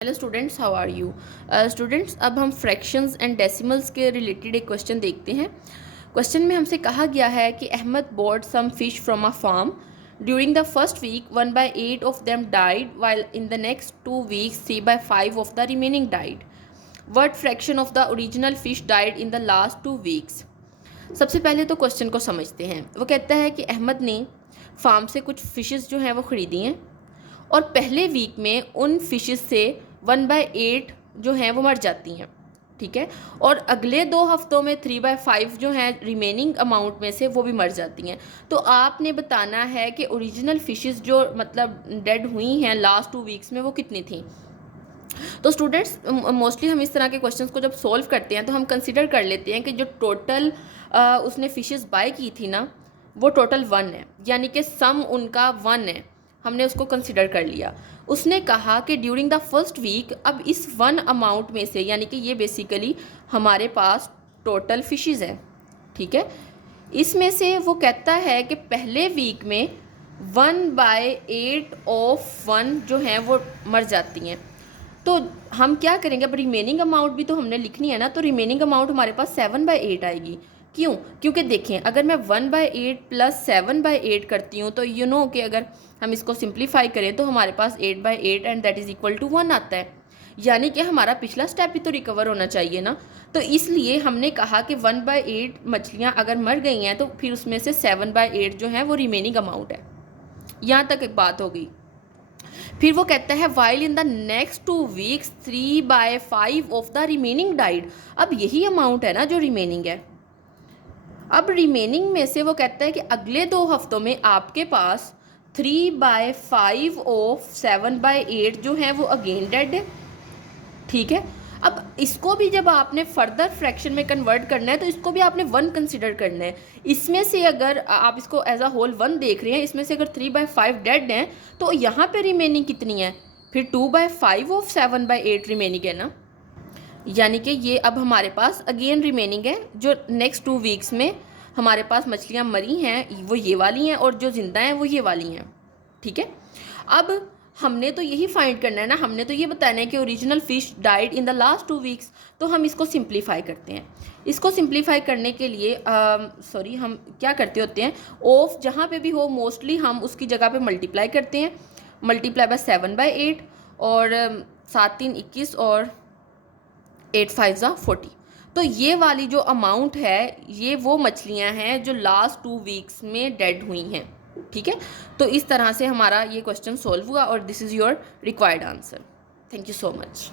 Hello students, how are you students. अब हम fractions and decimals के रिलेटेड एक क्वेश्चन देखते हैं। क्वेश्चन में हमसे कहा गया है कि Ahmed bought some fish from a farm during the first week 1/8 of them died while in the next 2 weeks 3/5 of the remaining died. What fraction of the original fish died in the last 2 weeks। सबसे पहले तो question को समझते हैं। वो कहता है कि अहमद ने फार्म से कुछ फिशेस जो हैं वो ख़रीदी हैं और पहले वीक में उन फिशेस से 1/8 जो हैं वो मर जाती हैं, ठीक है। और अगले 2 हफ्तों में 3/5 जो हैं रिमेनिंग अमाउंट में से वो भी मर जाती हैं। तो आपने बताना है कि ओरिजिनल फिशेस जो मतलब डेड हुई हैं लास्ट 2 weeks में वो कितनी थी। तो स्टूडेंट्स, मोस्टली हम इस तरह के क्वेश्चंस को जब सॉल्व करते हैं तो हम कंसिडर कर लेते हैं कि जो टोटल उसने फिशेस बाय की थी ना, वो टोटल 1 है, यानी कि सम उनका 1 है। हमने उसको कंसिडर कर लिया। उसने कहा कि ड्यूरिंग द फर्स्ट वीक, अब इस 1 अमाउंट में से, यानी कि ये बेसिकली हमारे पास टोटल फिशेस हैं, ठीक है। इसमें से वो कहता है कि पहले वीक में 1/8 ऑफ 1 जो हैं वो मर जाती हैं। तो हम क्या करेंगे, अब रिमेनिंग अमाउंट भी तो हमने लिखनी है ना। तो रिमेनिंग अमाउंट हमारे पास 7/8 आएगी। क्यों? क्योंकि देखें, अगर मैं 1/8 प्लस 7/8 करती हूँ तो यू नो कि अगर हम इसको सिंप्लीफाई करें तो हमारे पास 8/8 and that is equal to 1 आता है। यानी कि हमारा पिछला स्टेप भी तो रिकवर होना चाहिए ना। तो इसलिए हमने कहा कि 1/8 मछलियाँ अगर मर गई हैं तो फिर उसमें से 7/8 जो है वो रिमेनिंग अमाउंट है। यहाँ तक एक बात हो गई। फिर वो कहता है while in the next 2 weeks 3/5 of the remaining died. अब यही अमाउंट है ना जो रिमेनिंग है। अब रिमेनिंग में से वो कहता है कि अगले 2 हफ्तों में आपके पास 3/5 ऑफ 7/8 जो है वो अगेन डेड है, ठीक है। अब इसको भी जब आपने फर्दर फ्रैक्शन में कन्वर्ट करना है तो इसको भी आपने 1 कंसिडर करना है। इसमें से अगर आप इसको एज अ होल 1 देख रहे हैं, इसमें से अगर 3/5 डेड हैं तो यहाँ पे रिमेनिंग कितनी है, फिर 2/5 ऑफ 7/8 रिमेनिंग है ना। यानी कि ये अब हमारे पास अगेन रिमेनिंग है। जो नेक्स्ट 2 weeks में हमारे पास मछलियाँ मरी हैं वो ये वाली हैं और जो ज़िंदा हैं वो ये वाली हैं, ठीक है। अब हमने तो यही फाइंड करना है ना, हमने तो ये बताना है कि original fish died in the last 2 weeks। तो हम इसको सिंप्लीफाई करते हैं। इसको सिंप्लीफाई करने के लिए हम क्या करते होते हैं, ऑफ जहाँ पे भी हो मोस्टली हम उसकी जगह पे मल्टीप्लाई करते हैं। मल्टीप्लाई बाय 7/8 और 7 3 21 और 8 5 40। तो ये वाली जो अमाउंट है ये वो मछलियाँ हैं जो लास्ट 2 weeks में डेड हुई हैं, ठीक है। तो इस तरह से हमारा ये क्वेश्चन सॉल्व हुआ और this is your required answer. Thank you so much.